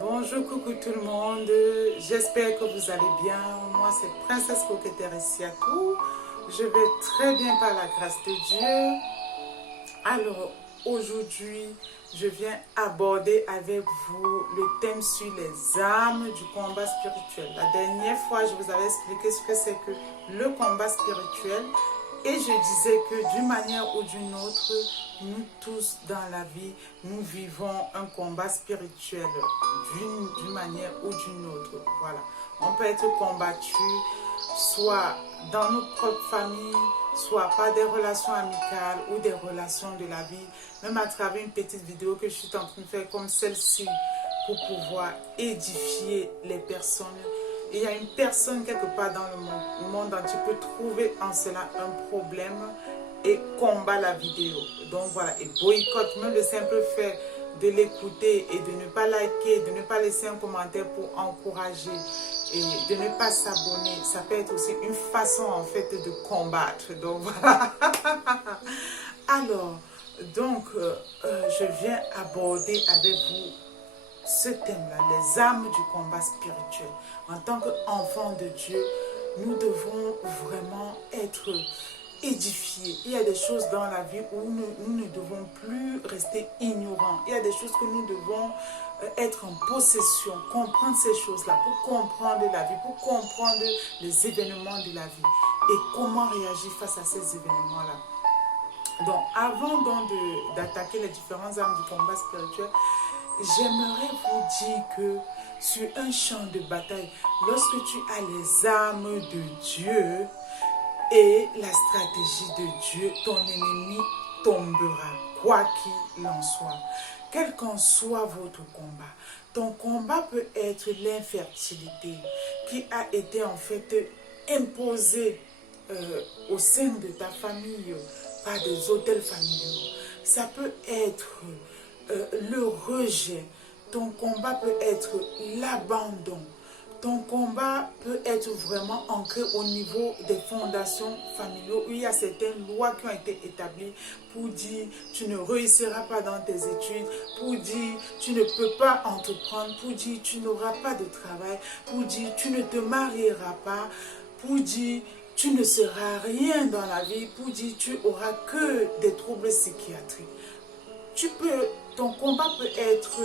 Bonjour, coucou tout le monde, j'espère que vous allez bien. Moi c'est Princesse Coquetterie Siakou. Je vais très bien par la grâce de Dieu. Alors aujourd'hui, je viens aborder avec vous le thème sur les armes du combat spirituel. La dernière fois, je vous avais expliqué ce que c'est que le combat spirituel. Et je disais que d'une manière ou d'une autre, nous tous dans la vie, nous vivons un combat spirituel d'une manière ou d'une autre. Voilà. On peut être combattu soit dans notre propre famille, soit par des relations amicales ou des relations de la vie, même à travers une petite vidéo que je suis en train de faire comme celle-ci pour pouvoir édifier les personnes. Et il y a une personne quelque part dans le monde entier peut trouver en cela un problème et combat la vidéo. Donc voilà, et boycotte même le simple fait de l'écouter et de ne pas liker, de ne pas laisser un commentaire pour encourager et de ne pas s'abonner. Ça peut être aussi une façon en fait de combattre. Donc voilà. Alors, donc je viens aborder avec vous ce thème-là, les armes du combat spirituel. En tant qu'enfants de Dieu, nous devons vraiment être édifiés. Il y a des choses dans la vie où nous ne devons plus rester ignorants. Il y a des choses que nous devons être en possession, comprendre ces choses-là, pour comprendre la vie, pour comprendre les événements de la vie et comment réagir face à ces événements-là. Donc, avant donc d'attaquer les différentes armes du combat spirituel, j'aimerais vous dire que sur un champ de bataille, lorsque tu as les armes de Dieu et la stratégie de Dieu, ton ennemi tombera, quoi qu'il en soit. Quel qu'en soit votre combat, ton combat peut être l'infertilité qui a été en fait imposée au sein de ta famille par des autels familiaux. Ça peut être le rejet, ton combat peut être l'abandon, ton combat peut être vraiment ancré au niveau des fondations familiales où il y a certaines lois qui ont été établies pour dire tu ne réussiras pas dans tes études, pour dire tu ne peux pas entreprendre, pour dire tu n'auras pas de travail, pour dire tu ne te marieras pas, pour dire tu ne seras rien dans la vie, pour dire tu auras que des troubles psychiatriques. Ton combat peut être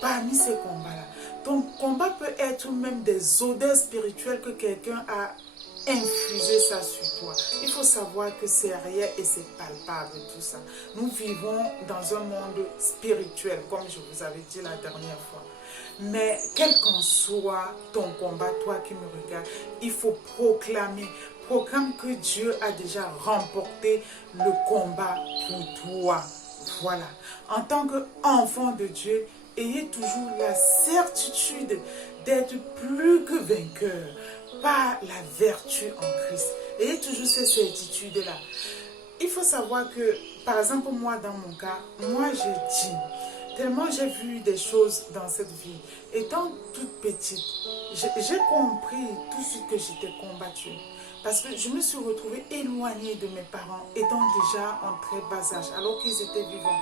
parmi ces combats-là. Ton combat peut être même des odeurs spirituelles que quelqu'un a infusé ça sur toi. Il faut savoir que c'est réel et c'est palpable tout ça. Nous vivons dans un monde spirituel, comme je vous avais dit la dernière fois. Mais quel qu'en soit ton combat, toi qui me regardes, il faut proclamer. Proclame que Dieu a déjà remporté le combat pour toi. Voilà. En tant qu'enfant de Dieu, ayez toujours la certitude d'être plus que vainqueur par la vertu en Christ. Ayez toujours cette certitude-là. Il faut savoir que, par exemple, moi, dans mon cas, moi, je dis, tellement j'ai vu des choses dans cette vie. Étant toute petite, j'ai compris tout ce que j'étais combattue. Parce que je me suis retrouvée éloignée de mes parents, étant déjà en très bas âge, alors qu'ils étaient vivants.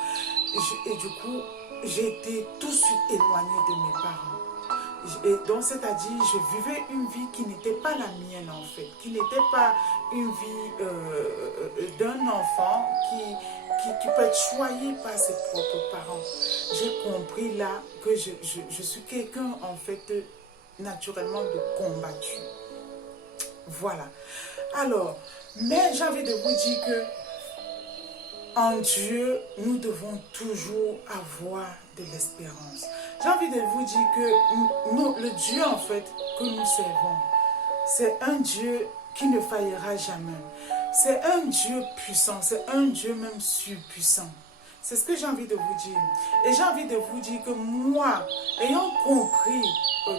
Et du coup, j'ai été tout de suite éloignée de mes parents. Et donc, c'est-à-dire, je vivais une vie qui n'était pas la mienne, en fait. Qui n'était pas une vie d'un enfant qui peut être choyé par ses propres parents. J'ai compris là que je suis quelqu'un, en fait, naturellement de combattu. Voilà. Alors, mais j'ai envie de vous dire que en Dieu, nous devons toujours avoir de l'espérance. J'ai envie de vous dire que le Dieu en fait que nous servons, c'est un Dieu qui ne faillira jamais. C'est un Dieu puissant, c'est un Dieu même surpuissant. C'est ce que j'ai envie de vous dire. Et j'ai envie de vous dire que moi, ayant compris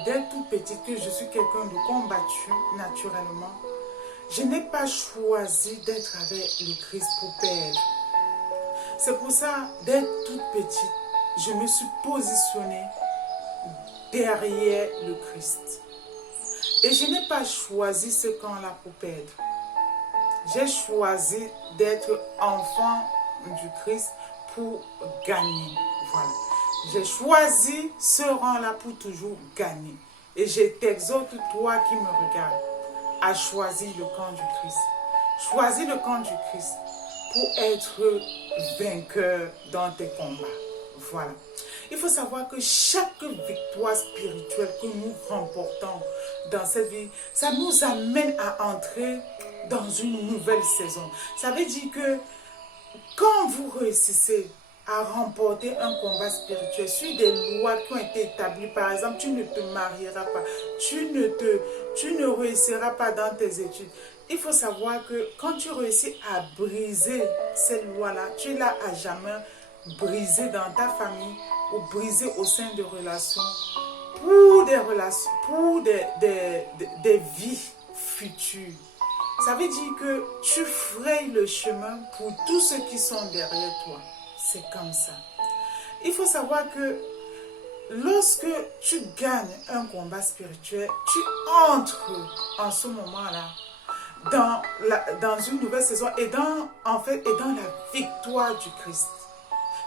dès toute petite que je suis quelqu'un de combattu naturellement, je n'ai pas choisi d'être avec le Christ pour perdre. C'est pour ça, dès toute petite, je me suis positionnée derrière le Christ. Et je n'ai pas choisi ce camp-là pour perdre. J'ai choisi d'être enfant du Christ pour gagner. Voilà. J'ai choisi ce rang-là pour toujours gagner. Et je t'exhorte, toi qui me regardes, à choisir le camp du Christ. Choisis le camp du Christ pour être vainqueur dans tes combats. Voilà. Il faut savoir que chaque victoire spirituelle que nous remportons dans cette vie, ça nous amène à entrer dans une nouvelle saison. Ça veut dire que quand vous réussissez à remporter un combat spirituel sur des lois qui ont été établies, par exemple, tu ne te marieras pas, tu ne réussiras pas dans tes études. Il faut savoir que quand tu réussis à briser ces lois-là, tu es là à jamais briser dans ta famille ou briser au sein de relations pour des vies futures. Ça veut dire que tu frayes le chemin pour tous ceux qui sont derrière toi. C'est comme ça. Il faut savoir que lorsque tu gagnes un combat spirituel, tu entres en ce moment-là dans une nouvelle saison et dans la victoire du Christ.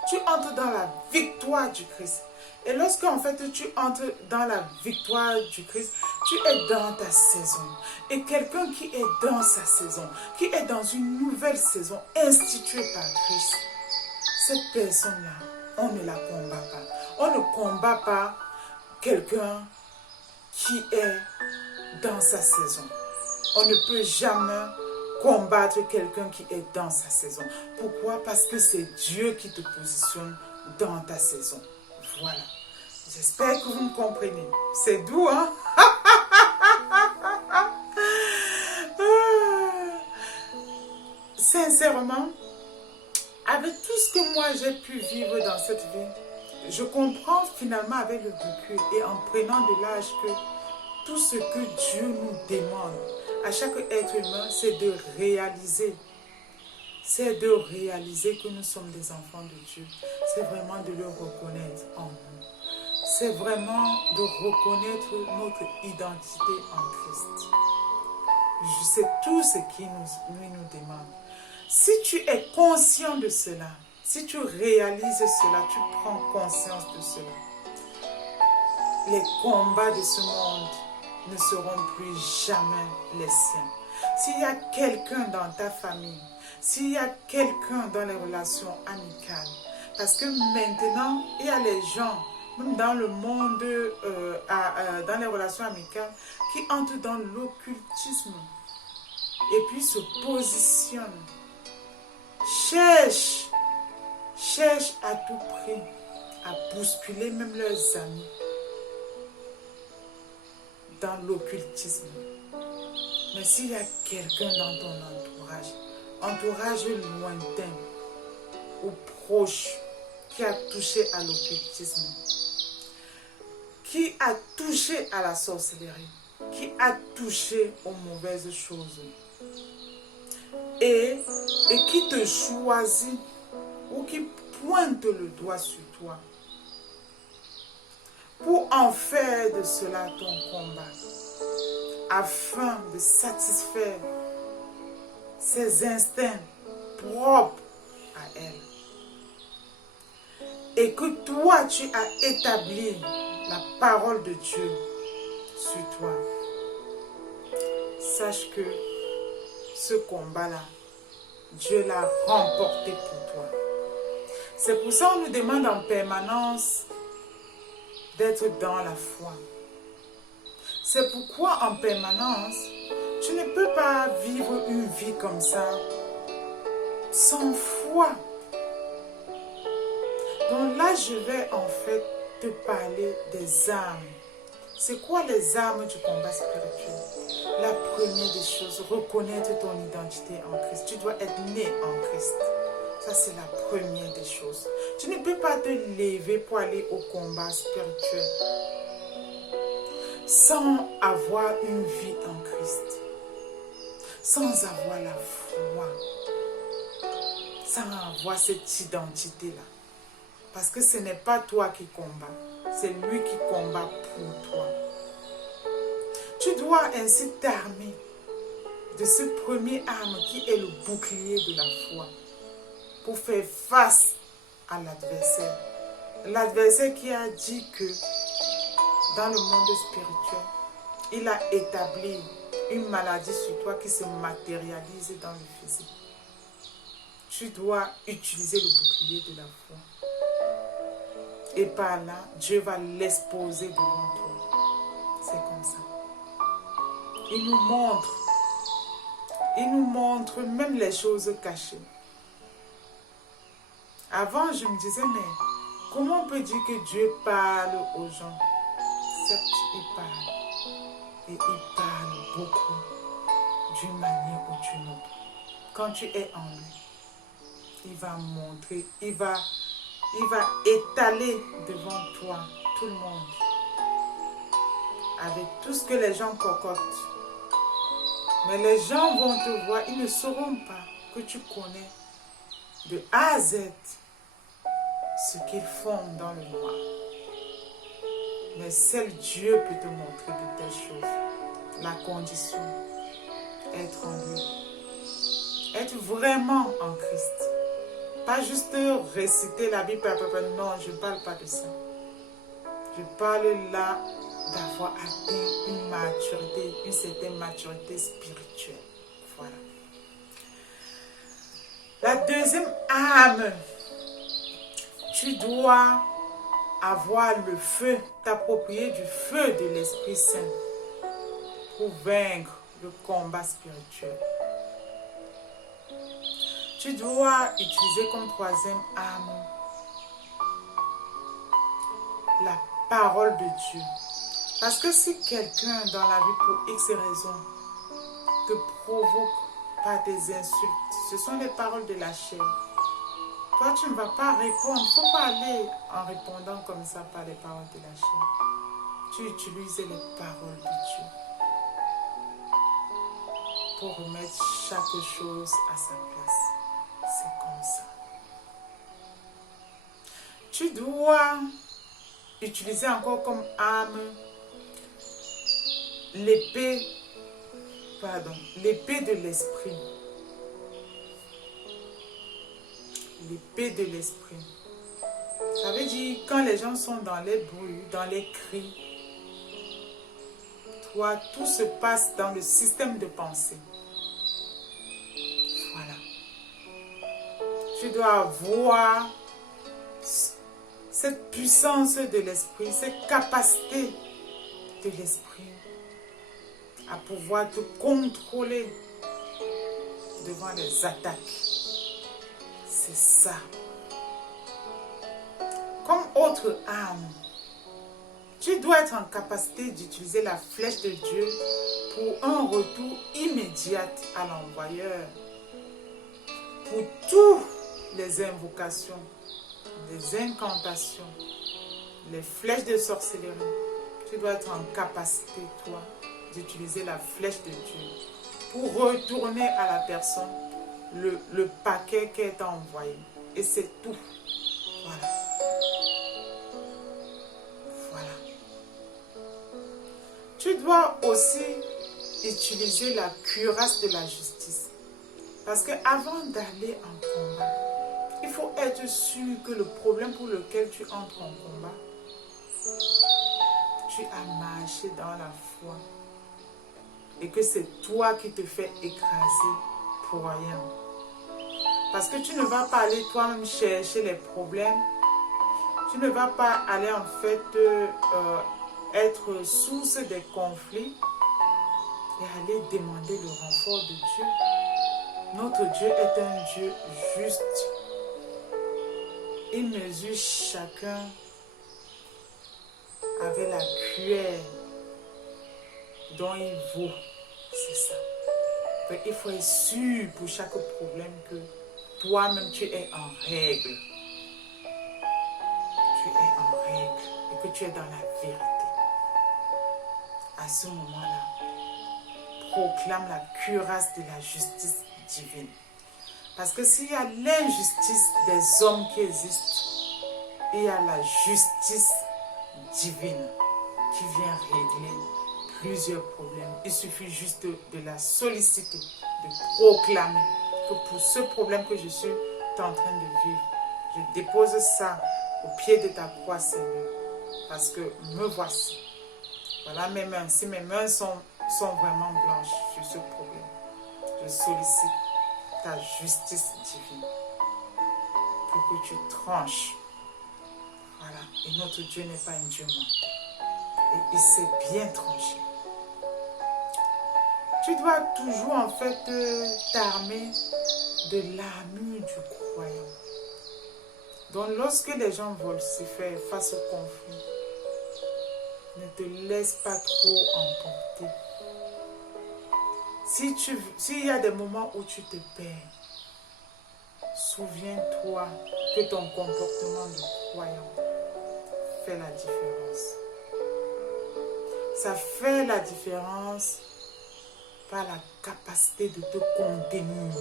Tu entres dans la victoire du Christ. Et lorsque tu entres dans la victoire du Christ, tu es dans ta saison. Et quelqu'un qui est dans sa saison, qui est dans une nouvelle saison instituée par Christ, cette personne-là, on ne la combat pas. On ne combat pas quelqu'un qui est dans sa saison. On ne peut jamais combattre quelqu'un qui est dans sa saison. Pourquoi? Parce que c'est Dieu qui te positionne dans ta saison. Voilà. J'espère que vous me comprenez. C'est doux, hein? Sincèrement, avec tout ce que moi j'ai pu vivre dans cette vie, je comprends finalement avec le recul et en prenant de l'âge que tout ce que Dieu nous demande à chaque être humain, c'est de réaliser. C'est de réaliser que nous sommes des enfants de Dieu. C'est vraiment de le reconnaître en nous. C'est vraiment de reconnaître notre identité en Christ. C'est tout ce qu'il nous demande. Si tu es conscient de cela, si tu réalises cela, tu prends conscience de cela, les combats de ce monde ne seront plus jamais les siens. S'il y a quelqu'un dans ta famille, s'il y a quelqu'un dans les relations amicales, parce que maintenant, il y a les gens, même dans le monde, dans les relations amicales, qui entrent dans l'occultisme et puis se positionnent, cherchent à tout prix à bousculer même leurs amis dans l'occultisme. Mais s'il y a quelqu'un dans ton entourage lointain ou proche, qui a touché à l'occultisme, qui a touché à la sorcellerie, qui a touché aux mauvaises choses, et qui te choisit ou qui pointe le doigt sur toi pour en faire de cela ton combat, afin de satisfaire ses instincts propres à elle. Et que toi, tu as établi la parole de Dieu sur toi. Sache que ce combat-là, Dieu l'a remporté pour toi. C'est pour ça qu'on nous demande en permanence d'être dans la foi. C'est pourquoi en permanence, tu ne peux pas vivre une vie comme ça sans foi. Donc là, je vais en fait te parler des armes. C'est quoi les armes du combat spirituel? La première des choses, reconnaître ton identité en Christ. Tu dois être né en Christ. Ça, c'est la première des choses. Tu ne peux pas te lever pour aller au combat spirituel sans avoir une vie en Christ, sans avoir la foi, sans avoir cette identité-là. Parce que ce n'est pas toi qui combats, c'est lui qui combat pour toi. Tu dois ainsi t'armer de ce premier arme qui est le bouclier de la foi pour faire face à l'adversaire l'adversaire qui a dit que dans le monde spirituel, il a établi une maladie sur toi qui se matérialise dans le physique. Tu dois utiliser le bouclier de la foi. Et par là, Dieu va l'exposer devant toi. C'est comme ça. Il nous montre même les choses cachées. Avant, je me disais, mais comment on peut dire que Dieu parle aux gens? Certes, il parle. Et il parle beaucoup d'une manière ou d'une autre. Quand tu es en lui, il va montrer, il va étaler devant toi tout le monde. Avec tout ce que les gens cocotent. Mais les gens vont te voir, ils ne sauront pas que tu connais de A à Z ce qu'ils font dans le noir. Mais seul Dieu peut te montrer de telles choses. La condition, être en lui. Être vraiment en Christ. Pas juste réciter la Bible, non, je ne parle pas de ça. Je parle là d'avoir atteint une maturité, une certaine maturité spirituelle. Voilà. La deuxième arme, tu dois avoir le feu, t'approprier du feu de l'Esprit Saint pour vaincre le combat spirituel. Tu dois utiliser comme troisième arme la parole de Dieu. Parce que si quelqu'un dans la vie pour X raisons te provoque par des insultes, ce sont les paroles de la chair. Toi, tu ne vas pas répondre. Il ne faut pas aller en répondant comme ça par les paroles de la chair. Tu utilises les paroles de Dieu pour remettre chaque chose à sa place. C'est comme ça. Tu dois utiliser encore comme arme l'épée de l'esprit. L'épée de l'esprit. Ça veut dire quand les gens sont dans les bruits, dans les cris, toi, tout se passe dans le système de pensée. Voilà. Tu dois avoir cette puissance de l'esprit, cette capacité de l'esprit à pouvoir te contrôler devant les attaques. C'est ça. Comme autre arme, tu dois être en capacité d'utiliser la flèche de Dieu pour un retour immédiat à l'envoyeur. Pour toutes les invocations, les incantations, les flèches de sorcellerie, tu dois être en capacité, toi, d'utiliser la flèche de Dieu pour retourner à la personne le paquet qu'elle t'a envoyé. Et c'est tout. Voilà. Voilà. Tu dois aussi utiliser la cuirasse de la justice. Parce qu'avant d'aller en combat, il faut être sûr que le problème pour lequel tu entres en combat, tu as marché dans la foi. Et que c'est toi qui te fais écraser pour rien. Parce que tu ne vas pas aller toi-même chercher les problèmes. Tu ne vas pas aller en fait être source des conflits et aller demander le renfort de Dieu. Notre Dieu est un Dieu juste. Il mesure chacun avec la cuillère dont il vaut. C'est ça. Donc, il faut être sûr pour chaque problème que toi-même tu es en règle. Tu es en règle et que tu es dans la vérité. À ce moment-là, proclame la cuirasse de la justice divine. Parce que s'il y a l'injustice des hommes qui existent, il y a la justice divine qui vient régler plusieurs problèmes. Il suffit juste de la solliciter, de proclamer que pour ce problème que je suis en train de vivre, je dépose ça au pied de ta croix, Seigneur, parce que me voici. Voilà mes mains. Si mes mains sont vraiment blanches sur ce problème, je sollicite ta justice divine pour que tu tranches. Voilà. Et notre Dieu n'est pas un Dieu menteur. Et il sait bien trancher. Tu dois toujours en fait t'armer de l'armure du croyant. Donc lorsque les gens veulent se faire face au conflit, ne te laisse pas trop emporter. S'il y a des moments où tu te perds, souviens-toi que ton comportement de croyant fait la différence. Ça fait la différence par la capacité de te contenir.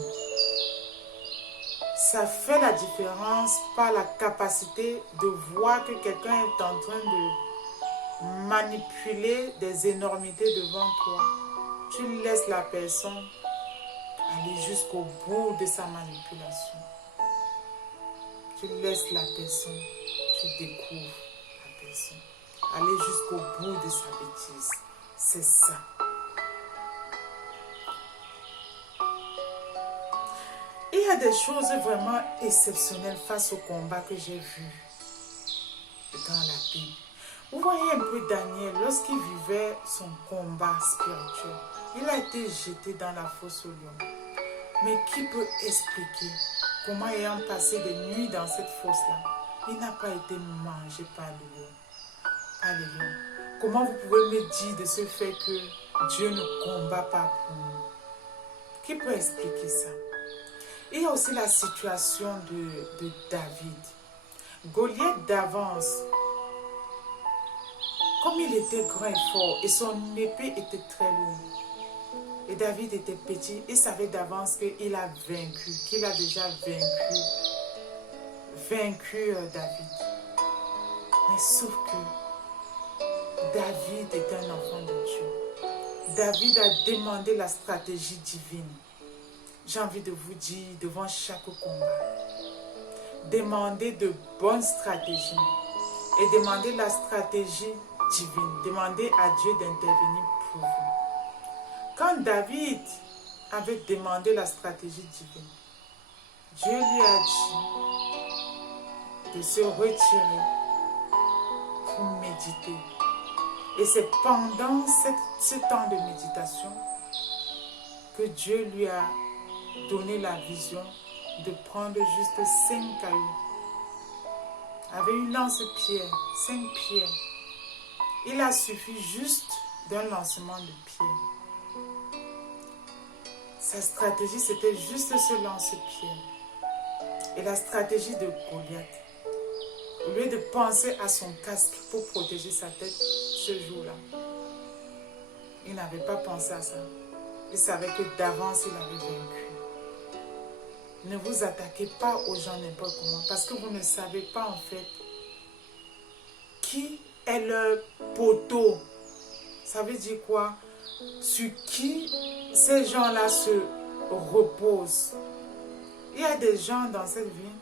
Ça fait la différence par la capacité de voir que quelqu'un est en train de manipuler des énormités devant toi. Tu laisses la personne aller jusqu'au bout de sa manipulation. Tu laisses la personne, tu découvres la personne. Aller jusqu'au bout de sa bêtise. C'est ça. Il y a des choses vraiment exceptionnelles face au combat que j'ai vu dans la Bible. Vous voyez un peu Daniel, lorsqu'il vivait son combat spirituel, il a été jeté dans la fosse au lion. Mais qui peut expliquer comment, ayant passé des nuits dans cette fosse-là, il n'a pas été mangé par le lion? Alléluia. Comment vous pouvez me dire de ce fait que Dieu ne combat pas pour nous? Qui peut expliquer ça? Il y a aussi la situation de David. Goliath d'avance, comme il était grand et fort et son épée était très lourde, et David était petit, il savait d'avance qu'il a vaincu, qu'il a déjà vaincu David. Mais sauf que David est un enfant de Dieu. David a demandé la stratégie divine. J'ai envie de vous dire, devant chaque combat, demandez de bonnes stratégies et demandez la stratégie divine. Demandez à Dieu d'intervenir pour vous. Quand David avait demandé la stratégie divine, Dieu lui a dit de se retirer pour méditer. Et c'est pendant ce temps de méditation que Dieu lui a donné la vision de prendre juste 5 cailloux. Avec une lance-pierre, 5 pierres. Il a suffi juste d'un lancement de pierre. Sa stratégie, c'était juste ce lance-pierre. Et la stratégie de Goliath, au lieu de penser à son casque pour protéger sa tête ce jour-là, il n'avait pas pensé à ça. Il savait que d'avance, il avait vaincu. Ne vous attaquez pas aux gens n'importe comment, parce que vous ne savez pas en fait qui est leur poteau. Ça veut dire quoi? Sur qui ces gens-là se reposent. Il y a des gens dans cette vie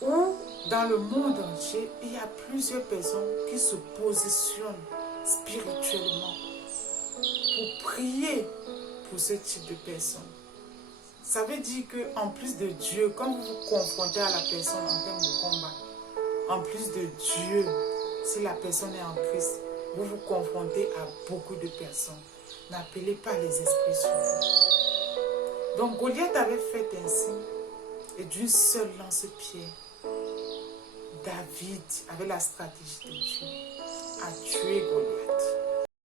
où dans le monde entier, il y a plusieurs personnes qui se positionnent spirituellement pour prier pour ce type de personnes. Ça veut dire qu'en plus de Dieu, quand vous vous confrontez à la personne en termes de combat, en plus de Dieu, si la personne est en Christ, vous vous confrontez à beaucoup de personnes. N'appelez pas les esprits sur vous. Donc Goliath avait fait ainsi, et d'une seule lance-pierre, David, avec la stratégie de Dieu, a tué Goliath.